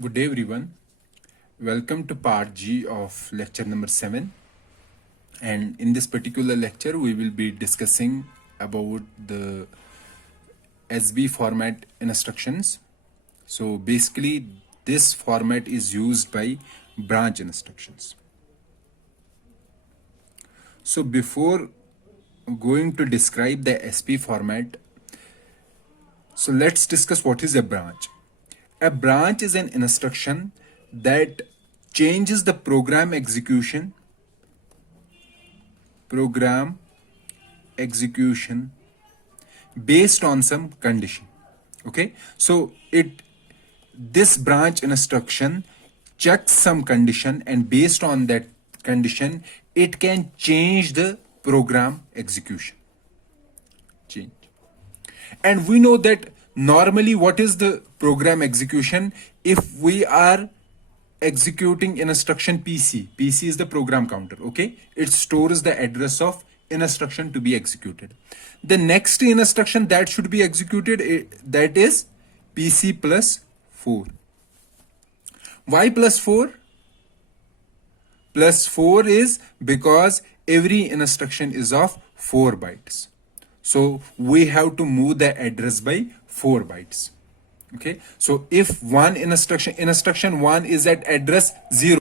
Good day everyone. Welcome to part G of lecture number 7. And in this particular lecture we will be discussing about the SB format instructions. So basically this format is used by branch instructions. So before going to describe the SB format, so let's discuss what is a branch. A branch is an instruction that changes the program execution based on some condition. Okay, so this branch instruction checks some condition, and based on that condition it can change the program execution. And we know that normally what is the program execution? If we are executing instruction PC is the program counter. Okay, it stores the address of instruction to be executed. The next instruction that should be executed, that is PC plus 4. Why plus 4? Plus 4 is because every instruction is of 4 bytes. So we have to move the address by 4 bytes. Okay, so if one instruction 1 is at address 0,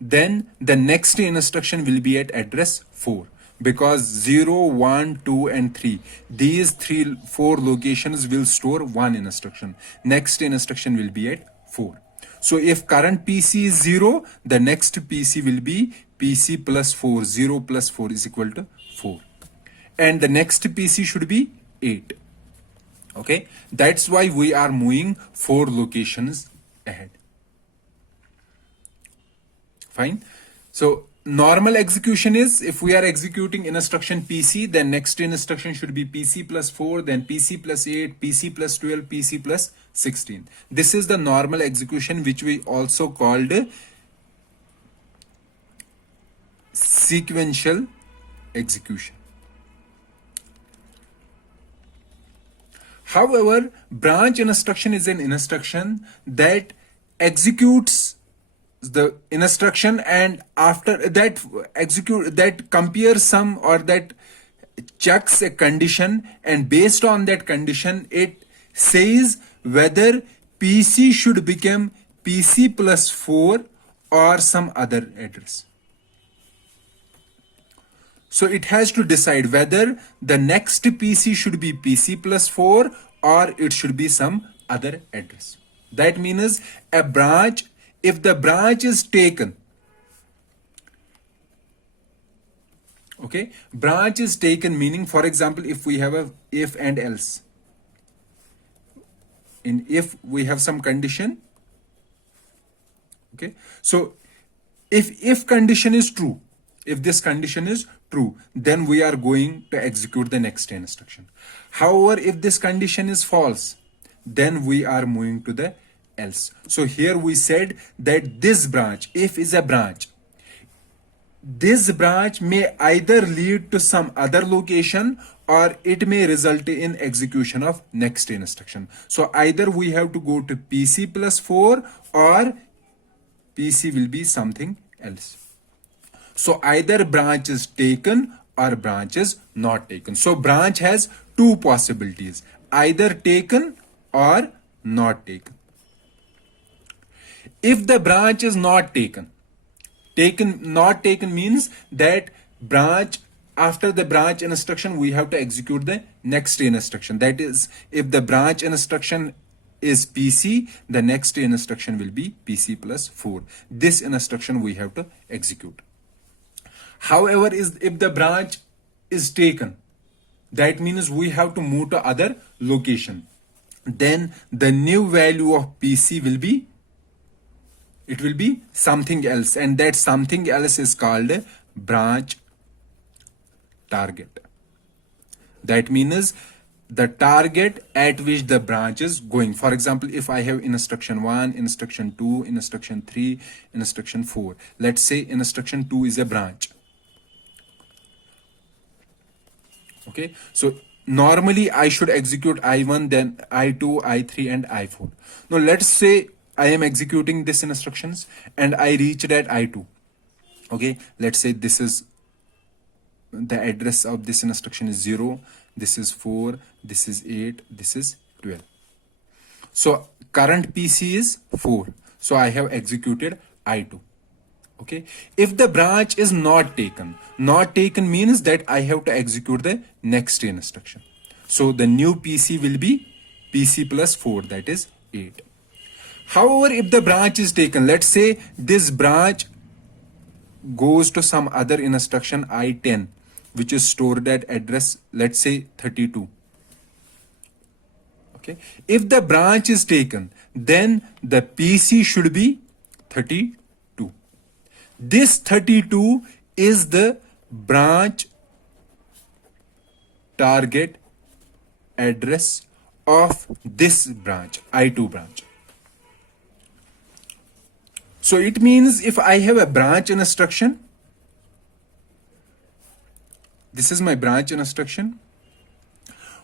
then the next instruction will be at address 4, because 0, 1, 2 and 3, these 4 locations will store one instruction. Next instruction will be at 4. So if current PC is 0, the next PC will be PC plus 4. 0 plus 4 is equal to 4. And the next PC should be 8. Okay, that's why we are moving 4 locations ahead. Fine. So normal execution is, if we are executing instruction PC, then next instruction should be PC plus 4, then PC plus 8, PC plus 12, PC plus 16. This is the normal execution, which we also called sequential execution. However, branch instruction is an instruction that executes the instruction, and after that compares some, or that checks a condition, and based on that condition it says whether PC should become PC plus 4 or some other address. So it has to decide whether the next PC should be PC plus 4 or it should be some other address. That means a branch, if the branch is taken, okay, branch is taken meaning, for example, if we have a if and else. In if we have some condition, okay, so if condition is true, if this condition is true, then we are going to execute the next instruction. However, if this condition is false, then we are moving to the else. So here we said that this branch, if is a branch, this branch may either lead to some other location or it may result in execution of next instruction. So either we have to go to PC plus 4 or PC will be something else. So either branch is taken or branch is not taken. So branch has 2 possibilities, either taken or not taken. If the branch is not taken, not taken means that branch, after the branch instruction we have to execute the next instruction. That is, if the branch instruction is PC, the next instruction will be PC plus 4. This instruction we have to execute. However, if the branch is taken, that means we have to move to other location. Then the new value of PC will be, it will be something else, and that something else is called a branch target. That means the target at which the branch is going. For example, if I have instruction 1, instruction 2, instruction 3, instruction 4. Let's say instruction 2 is a branch. Okay, so normally I should execute I1, then I2, I3 and I4. Now let's say I am executing this instructions and I reached at I2. Okay, let's say this is the address of this instruction is 0, this is 4, this is 8, this is 12. So current PC is 4. So I have executed I2. Okay, if the branch is not taken means that I have to execute the next instruction. So the new PC will be PC plus 4, that is 8. However, if the branch is taken, let's say this branch goes to some other instruction I10, which is stored at address, let's say 32. Okay, if the branch is taken, then the PC should be 32. This 32 is the branch target address of this branch, I2 branch. So it means if I have a branch instruction, this is my branch instruction.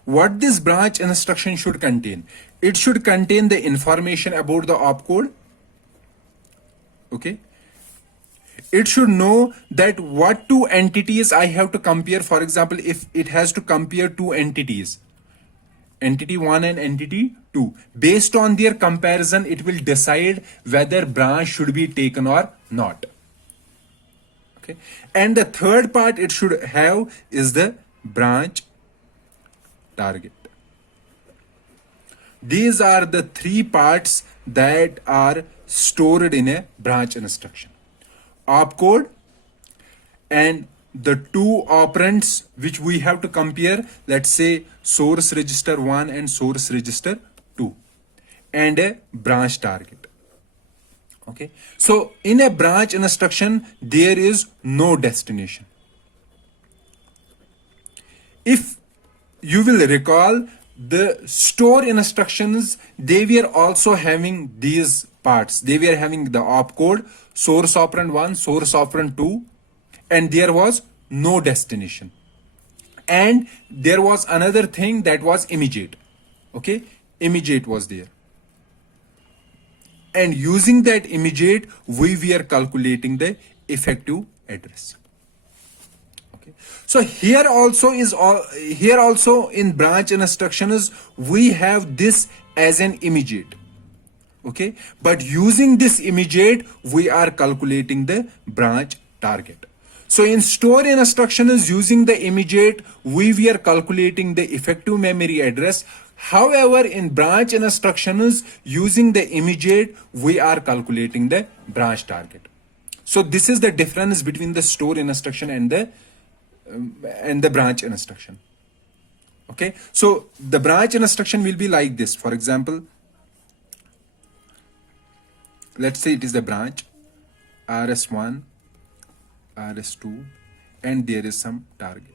What this branch instruction should contain? It should contain the information about the opcode. Okay. It should know that what two entities I have to compare. For example, if it has to compare two entities, entity 1 and entity 2, based on their comparison, it will decide whether branch should be taken or not. Okay. And the third part it should have is the branch target. These are the three parts that are stored in a branch instruction: opcode and the two operands which we have to compare, let's say source register 1 and source register 2, and a branch target. Okay, so in a branch instruction there is no destination. If you will recall, the store instructions, they were also having these parts. They were having the opcode, source operand 1, source operand 2, and there was no destination. And there was another thing that was immediate. Okay, immediate was there. And using that immediate, we were calculating the effective address. So here also in branch instructions we have this as an immediate. Okay, but using this immediate we are calculating the branch target. So in store instructions using the immediate we were calculating the effective memory address. However, in branch instructions using the immediate we are calculating the branch target. So this is the difference between the store instruction and the branch instruction. Okay, so the branch instruction will be like this. For example, let's say it is the branch RS1, RS2, and there is some target.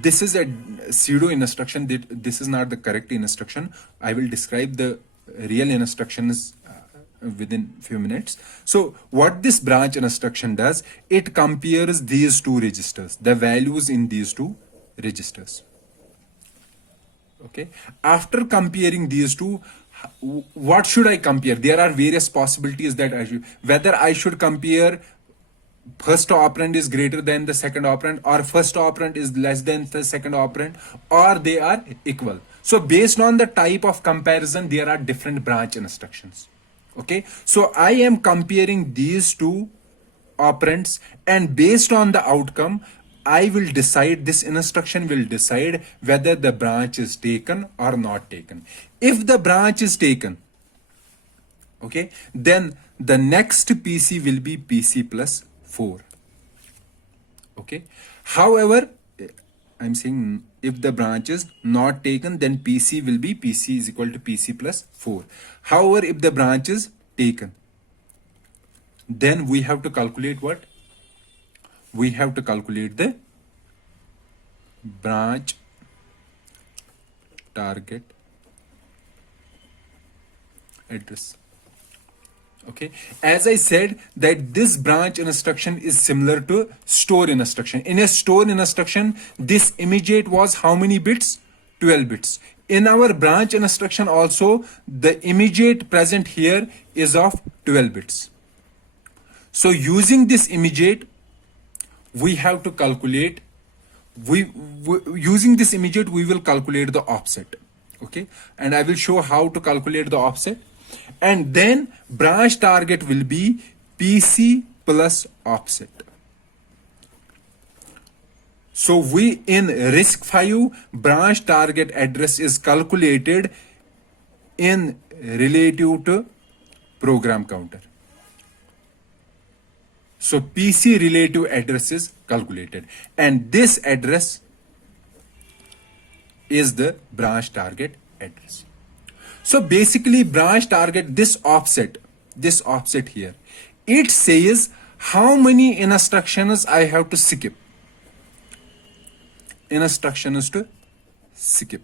This is a pseudo instruction. This is not the correct instruction. I will describe the real instructions within few minutes. So what this branch instruction does, it compares these two registers, the values in these two registers. Okay, after comparing these two, what should I compare? There are various possibilities that whether I should compare first operand is greater than the second operand, or first operand is less than the second operand, or they are equal. So based on the type of comparison, there are different branch instructions. Okay, so I am comparing these two operands, and based on the outcome, I will decide, this instruction will decide whether the branch is taken or not taken. If the branch is taken, okay, then the next PC will be PC plus 4. Okay, however, I'm saying if the branch is not taken, then PC will be PC is equal to PC plus 4. However, if the branch is taken, then we have to calculate what? We have to calculate the branch target address. Okay, as I said that this branch instruction is similar to store instruction. In a store instruction, this immediate was how many bits? 12 bits. In our branch instruction also, the immediate present here is of 12 bits. So using this immediate, we have to calculate, using this immediate, we will calculate the offset. Okay, and I will show how to calculate the offset. And then branch target will be PC plus offset. So we in RISC-V branch target address is calculated in relative to program counter. So PC relative address is calculated, and this address is the branch target address. So basically branch target, this offset here, it says how many instructions I have to skip. Instructions to skip.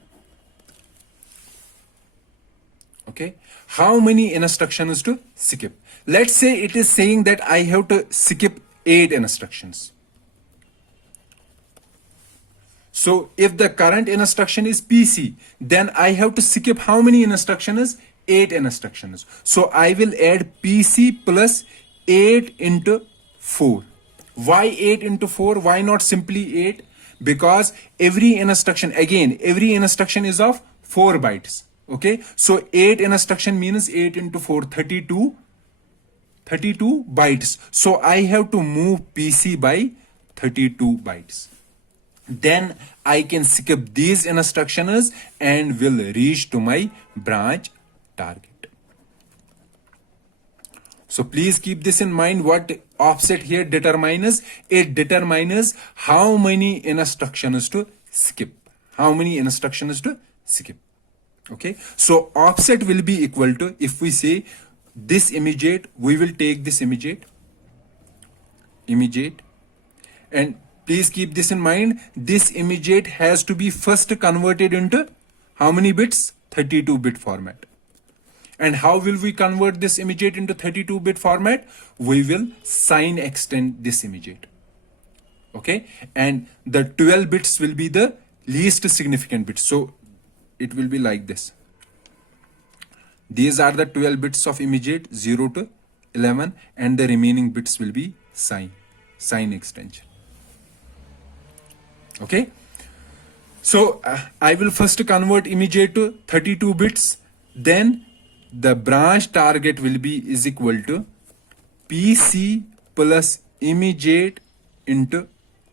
Okay, how many instructions to skip? Let's say it is saying that I have to skip 8 instructions. So if the current instruction is PC, then I have to skip how many instructions? 8 instructions. So I will add PC plus 8 into 4. Why 8 into 4? Why not simply 8? Because every instruction is of 4 bytes. Okay, so 8 instruction means 8 into 4, 32 bytes. So I have to move PC by 32 bytes. Then I can skip these instructions and will reach to my branch target. So please keep this in mind. What offset here determines? It determines how many instructions to skip. How many instructions to skip. Okay. So offset will be equal to, if we say this immediate, we will take this immediate, and please keep this in mind. This immediate has to be first converted into how many bits? 32-bit format. And how will we convert this immediate into 32-bit format? We will sign extend this immediate. Okay, and the 12 bits will be the least significant bits. So it will be like this. These are the 12 bits of immediate, 0 to 11, and the remaining bits will be sign extension. Okay, so I will first convert immediate to 32 bits. Then the branch target will be is equal to PC plus immediate into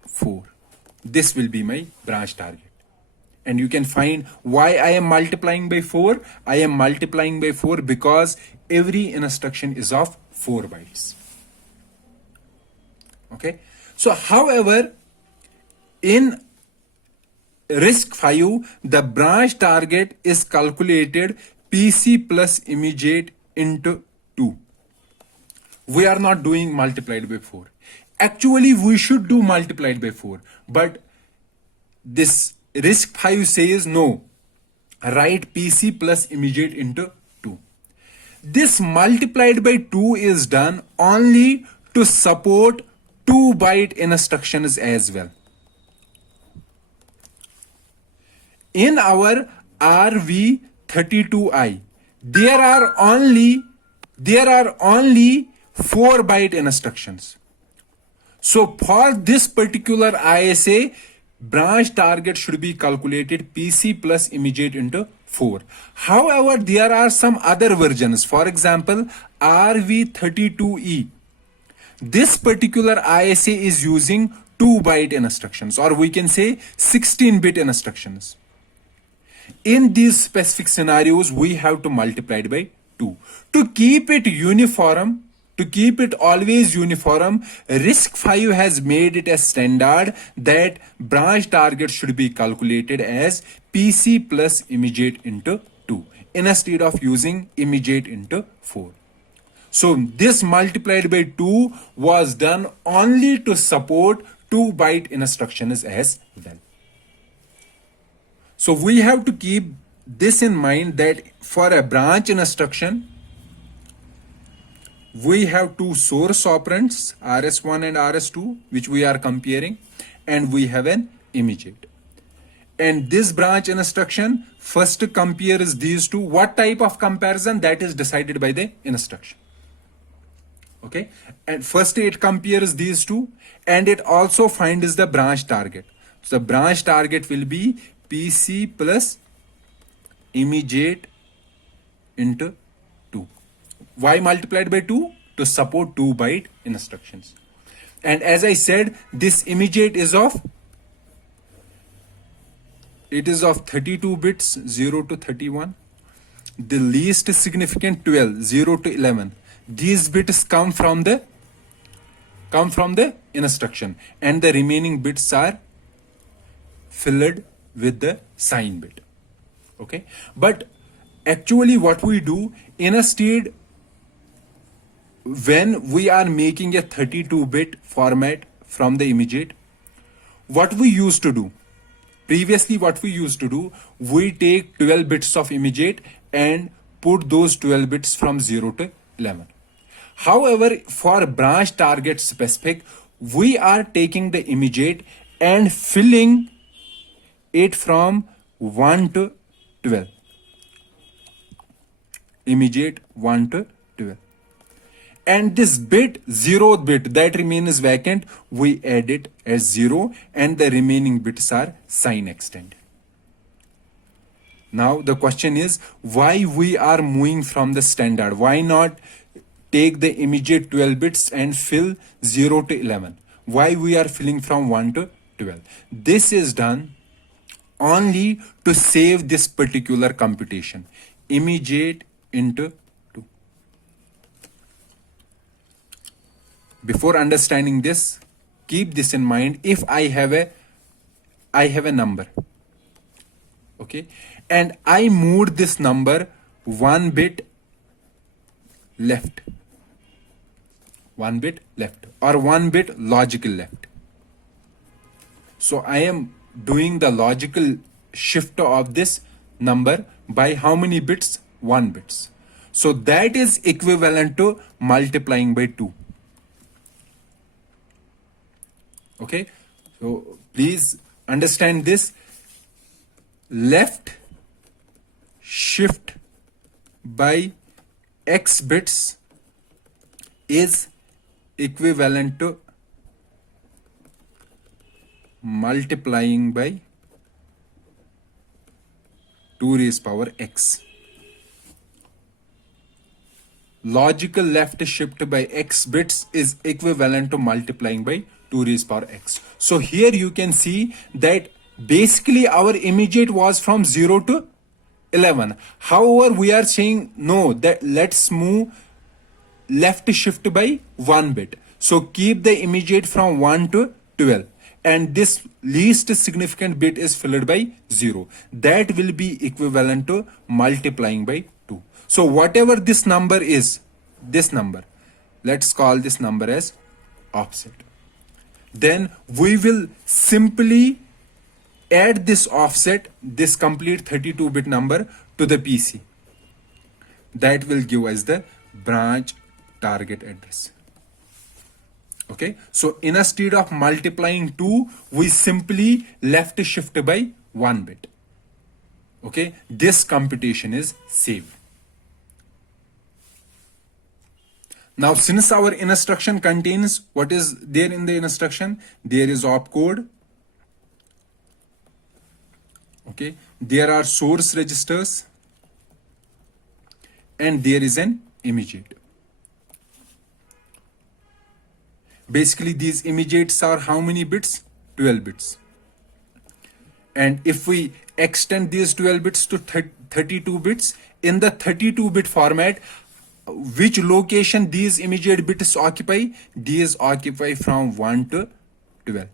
4. This will be my branch target. And you can find why I am multiplying by 4. I am multiplying by 4 because every instruction is of 4 bytes. Okay. So however, in RISC-V, the branch target is calculated PC plus immediate into 2. We are not doing multiplied by 4. Actually, we should do multiplied by 4. But this RISC-V says no. Write PC plus immediate into 2. This multiplied by 2 is done only to support 2-byte instructions as well. In our RV32I, there are only 4-byte instructions. So for this particular ISA, branch target should be calculated PC plus immediate into 4. However, there are some other versions. For example, RV32E. This particular ISA is using 2-byte instructions, or we can say 16-bit instructions. In these specific scenarios, we have to multiply it by 2. To keep it uniform, to keep it always uniform, RISC-V has made it a standard that branch target should be calculated as PC plus immediate into 2 instead of using immediate into 4. So this multiplied by 2 was done only to support 2-byte instructions as well. So we have to keep this in mind that for a branch instruction, we have two source operands, RS1 and RS2, which we are comparing, and we have an immediate. And this branch instruction first compares these two. What type of comparison? That is decided by the instruction. Okay, and first it compares these two, and it also finds the branch target. So the branch target will be PC plus immediate into 2. Why multiplied by 2? To support 2 byte instructions. And as I said, this immediate is of 32 bits, 0 to 31. The least significant 12, 0 to 11. These bits come from the instruction, and the remaining bits are filled with the sign bit. Okay, but actually what we do instead, when we are making a 32-bit format from the immediate, what we used to do previously, we take 12 bits of immediate and put those 12 bits from 0 to 11. However, for branch target specific, we are taking the immediate and filling it from 1 to 12. Immediate 1 to 12. And this bit, 0th bit, that remains vacant, we add it as 0, and the remaining bits are sign extended. Now the question is, why we are moving from the standard? Why not take the immediate 12 bits and fill 0 to 11? Why we are filling from 1 to 12? This is done only to save this particular computation. Immediate into 2. Before understanding this, keep this in mind. If I have a number, okay, and I moved this number 1 bit left, or 1 bit logical left. So I am doing the logical shift of this number by how many bits? 1 bits. So that is equivalent to multiplying by 2. Okay, so please understand this. Left shift by x bits is equivalent to multiplying by 2 raised power x. Logical left shift by x bits is equivalent to multiplying by 2 raised power x. So here you can see that basically our immediate was from 0 to 11. However, we are saying no, that let's move left shift by 1 bit. So keep the immediate from 1 to 12. And this least significant bit is filled by 0. That will be equivalent to multiplying by 2. So whatever this number is, let's call this number as offset. Then we will simply add this offset, this complete 32-bit number, to the PC. That will give us the branch target address. Okay, so instead of multiplying 2, we simply left shift by 1 bit. Okay, this computation is saved. Now, since our instruction contains, what is there in the instruction? There is opcode. Okay, there are source registers, and there is an immediate. Basically, these immediates are how many bits? 12 bits. And if we extend these 12 bits to 32 bits, in the 32-bit format, which location these immediate bits occupy? These occupy from 1 to 12.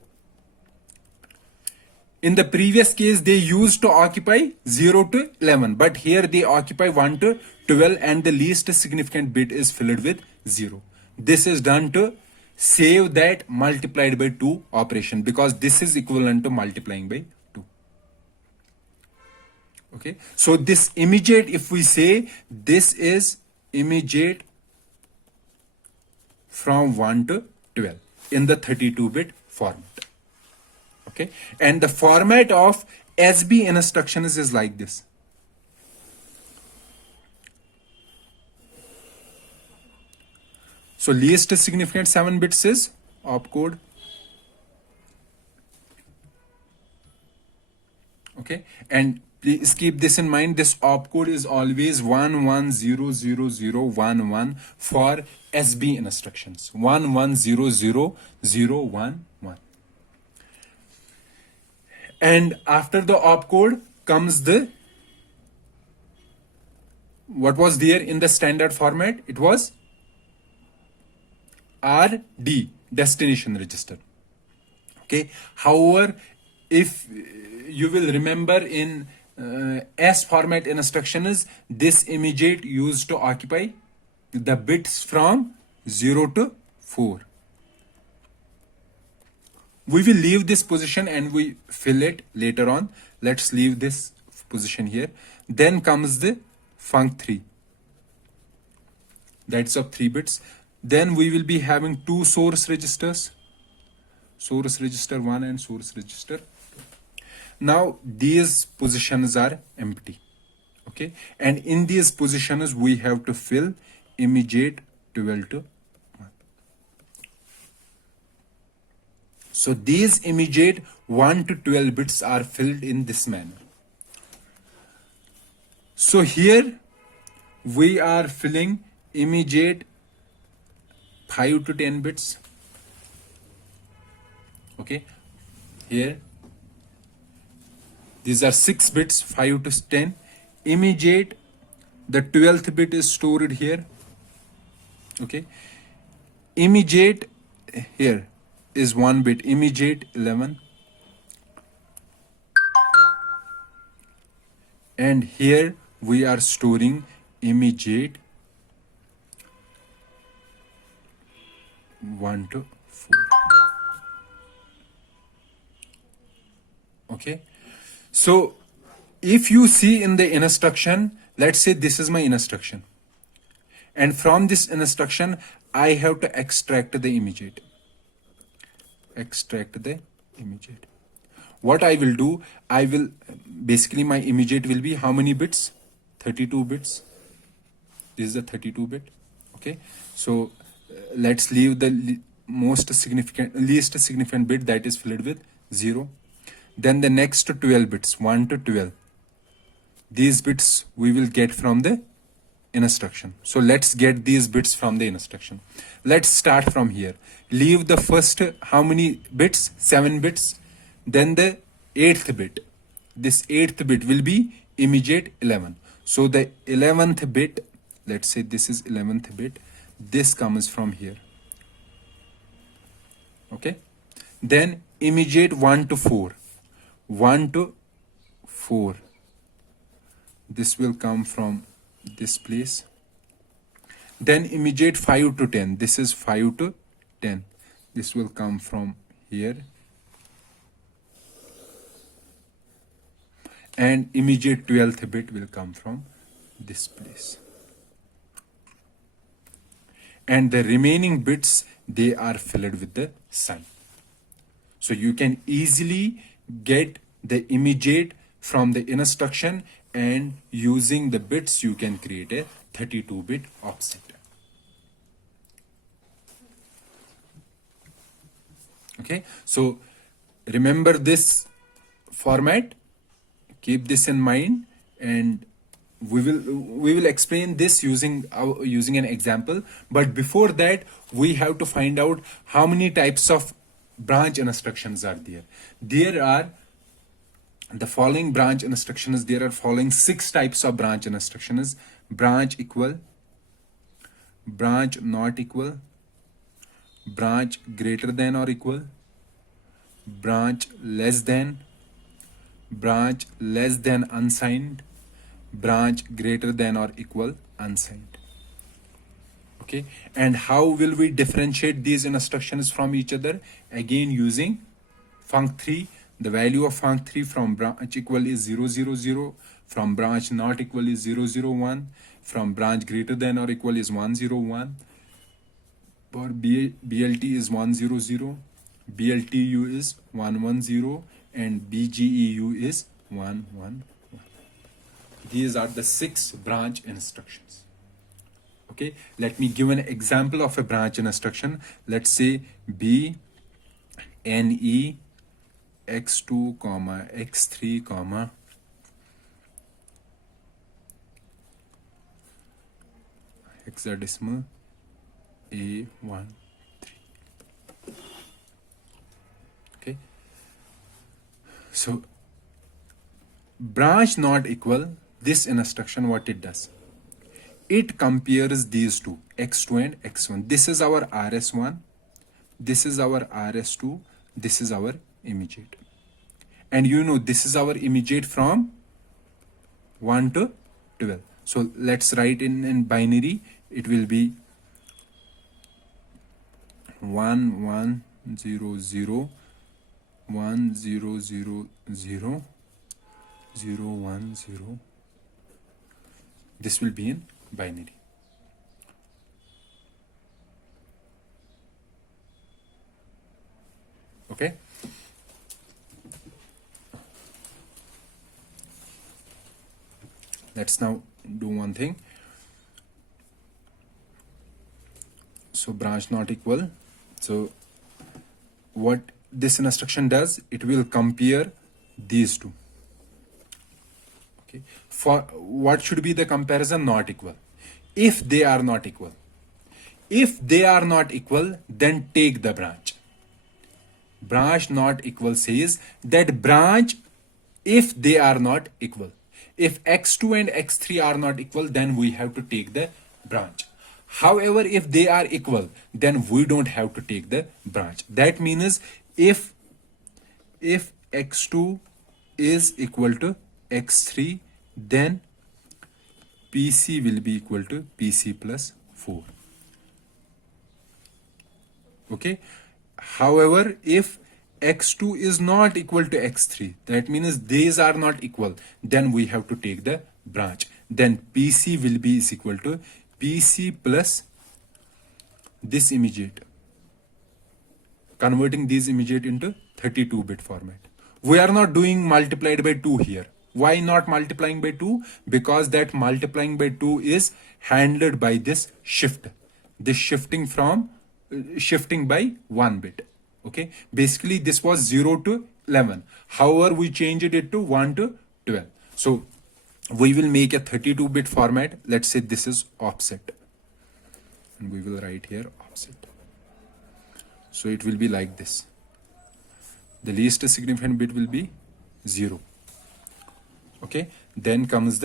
In the previous case, they used to occupy 0 to 11, but here they occupy 1 to 12, and the least significant bit is filled with 0. This is done to save that multiplied by 2 operation, because this is equivalent to multiplying by 2. Okay, so this immediate, if we say this is immediate from 1 to 12 in the 32-bit format. Okay, and the format of SB instructions is like this. So least significant 7 bits is opcode. Okay, and please keep this in mind, this opcode is always 11000011 for SB instructions. 11000011. And after the opcode comes the, what was there in the standard format? It was RD, destination register. Okay, however, if you will remember in S format instructions, this immediate used to occupy the bits from 0 to 4. We will leave this position and we fill it later on. Let's leave this position here. Then comes the func3. That's of 3 bits. Then we will be having 2 source registers. Source register 1 and source register 2. Now these positions are empty. Okay. And in these positions we have to fill immediate 12 to 1. So these immediate 1 to 12 bits are filled in this manner. So here we are filling immediate 5 to 10 bits. Okay, here these are 6 bits, 5 to 10. Immediate, the 12th bit is stored here. Okay, immediate here is 1 bit, immediate 11. And here we are storing immediate 1 to 4. Okay, so if you see in the instruction, let's say this is my instruction, and from this instruction I have to extract the immediate. What I will do, I will basically, my immediate will be how many bits? 32 bits. This is the 32 bit. Okay, so let's leave the least significant bit, that is filled with 0. Then the next 12 bits, 1 to 12. These bits we will get from the instruction. So let's get these bits from the instruction. Let's start from here. Leave the first, how many bits? 7 bits. Then the 8th bit. This 8th bit will be immediate 11. So the 11th bit, let's say this is 11th bit. This comes from here. Okay. Then immediate 1 to 4. 1 to 4. This will come from this place. Then immediate 5 to 10. This is 5 to 10. This will come from here. And immediate 12th bit will come from this place. And the remaining bits, they are filled with the sign. So you can easily get the immediate from the instruction, and using the bits you can create a 32-bit offset. Okay, so remember this format, keep this in mind, and we will explain this using an example. But before that, we have to find out how many types of branch instructions are there. There are the following branch instructions. There are following 6 types of branch instructions: branch equal, branch not equal, branch greater than or equal, branch less than unsigned, branch greater than or equal unsigned. Okay, and how will we differentiate these instructions from each other? Again, using func3. The value of func3 from branch equal is 000, from branch not equal is 001, from branch greater than or equal is 101, for BLT is 100, BLTU is 110, and BGEU is 1 1 1. These are the 6 branch instructions. Okay, let me give an example of a branch instruction. Let's say B NE x2 comma x3 comma hexadecimal A1 3. Okay, so branch not equal, this instruction what it does, it compares these two, x2 and x1. This is our RS1, this is our RS2, this is our immediate, and you know this is our immediate from 1 to 12. So let's write in binary. It will be 1 1 0 0 1 0 0 0 0 1 0. This will be in binary. Okay, let's now do one thing. So branch not equal, so what this instruction does, it will compare these two. Okay, for what should be the comparison? Not equal. If they are not equal, if they are not equal, then take the branch. Branch not equal says that branch if they are not equal. If x2 and x3 are not equal, then we have to take the branch. However, if they are equal, then we don't have to take the branch. That means if x2 is equal to x3, then PC will be equal to PC plus 4. Okay. However, if x2 is not equal to x3, that means these are not equal, then we have to take the branch. Then PC will be is equal to PC plus this immediate, converting these immediate into 32-bit format. We are not doing multiplied by 2 here. Why not multiplying by 2? Because that multiplying by 2 is handled by this shift. This shifting from shifting by 1 bit. Okay, basically this was 0 to 11. However, we changed it to 1 to 12. So we will make a 32-bit format. Let's say this is offset, and we will write here offset. So it will be like this. The least significant bit will be 0. Okay, then comes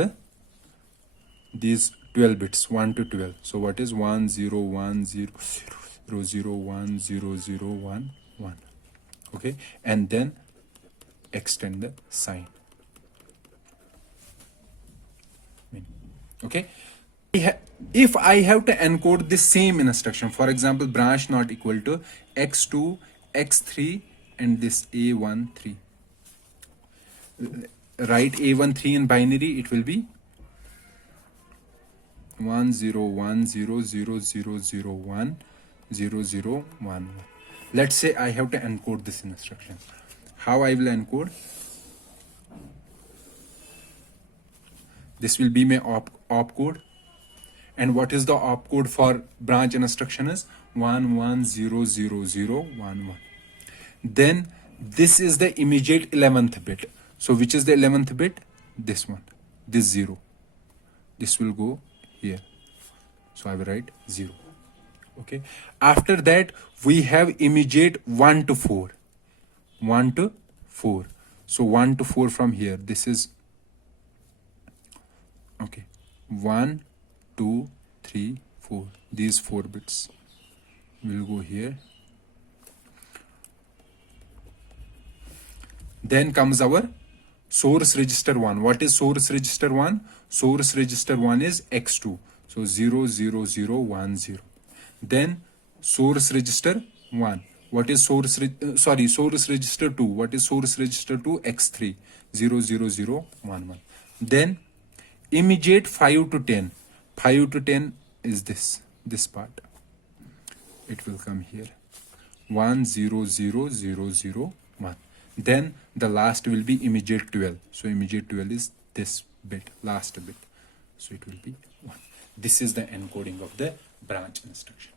these 12 bits, 1 to 12. So what is 1 0 1 0 0 0 1 0 0 1 1. Okay, and then extend the sign. Okay, if I have to encode the same instruction, for example, branch not equal to x2 x3 and this a1 3, write a1 3 in binary, it will be 1 0 1 0 0 0 0 1 0 0 1 1. Let's say I have to encode this instruction. How I will encode? This will be my opcode. And what is the opcode for branch instruction is 1 1 0 0 0 1 1. Then this is the immediate 11th bit. So which is the 11th bit? This one, this 0. This will go here. So I will write 0. Okay. After that, we have immediate 1 to 4. 1 to 4. So 1 to 4 from here. This is okay. 1 2 3 4. These 4 bits will go here. Then comes our source register 1. What is source register 1? Source register 1 is x2. So 0 0 0 1 0. Then source register 1. What is source register 2? What is source register 2? x3. 0 0 0 1 1. Then immediate 5 to 10. 5 to 10 is this part. It will come here. 1 0 0 0 0 1. Then the last will be immediate 12. So immediate 12 is this bit, last bit. So it will be 1. This is the encoding of the branch instruction.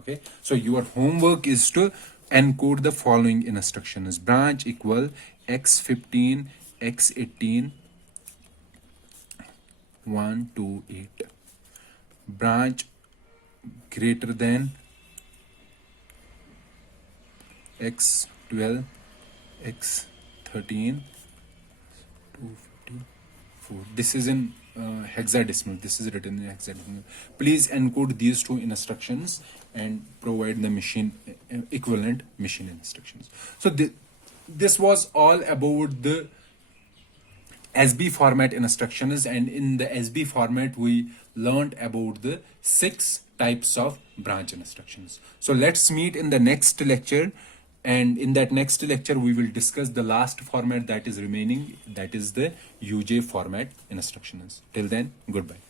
Okay, so your homework is to encode the following instructions. Branch equal x15 x18 1 2 8. Branch greater than x12 x13 254. This is in hexadecimal. This is written in hexadecimal. Please encode these two instructions and provide the machine equivalent machine instructions. So this was all about the SB format instructions, and in the SB format we learned about the 6 types of branch instructions. So let's meet in the next lecture, and in that next lecture we will discuss the last format that is remaining, that is the UJ format instructions. Till then, goodbye.